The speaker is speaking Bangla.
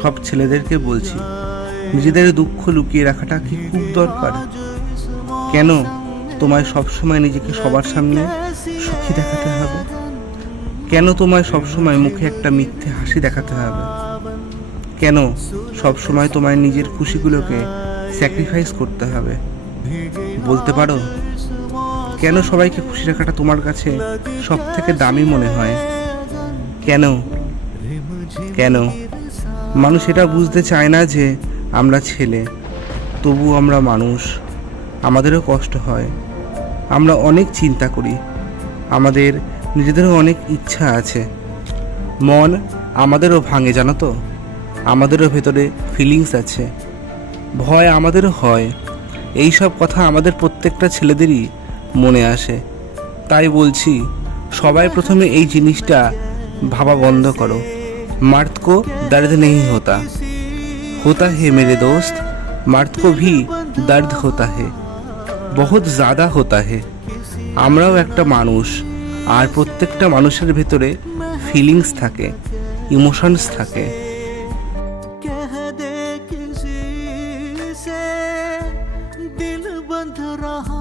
সব ছেলেদেরকে বলছি, নিজেদের দুঃখ লুকিয়ে রাখাটা কি খুব দরকার? কেন তোমায় সবসময় নিজেকে সবার সামনে সুখী দেখাতে হবে? কেন তোমায় সবসময় মুখে একটা মিথ্যে হাসি দেখাতে হবে? কেন সবসময় তোমায় নিজের খুশিগুলোকে স্যাক্রিফাইস করতে হবে? বলতে পারো কেন সবাইকে খুশি রাখাটা তোমার কাছে সব থেকে দামি মনে হয়? কেন কেন মানুষ এটা বুঝতে চায় না যে আমরা ছেলে, তবু আমরা মানুষ, আমাদেরও কষ্ট হয়, আমরা অনেক চিন্তা করি, আমাদের নিজেদেরও অনেক ইচ্ছা আছে, মন আমাদেরও ভাঙে, জানো তো, আমাদেরও ভেতরে ফিলিংস আছে, ভয় আমাদেরও হয়। এই সব কথা আমাদের প্রত্যেকটা ছেলেদেরই মনে আসে। তাই বলছি, সবাই প্রথমে এই জিনিসটা ভাবা বন্ধ করো। मर्द को दर्द नहीं होता है मेरे दोस्त, मर्द को भी दर्द होता है, बहुत ज़्यादा होता है। আমরাও একটা মানুষ, আর প্রত্যেকটা মানুষের ভেতরে ফিলিংস থাকে, ইমোশনস থাকে। कह दे किसी से दिल बंध रहा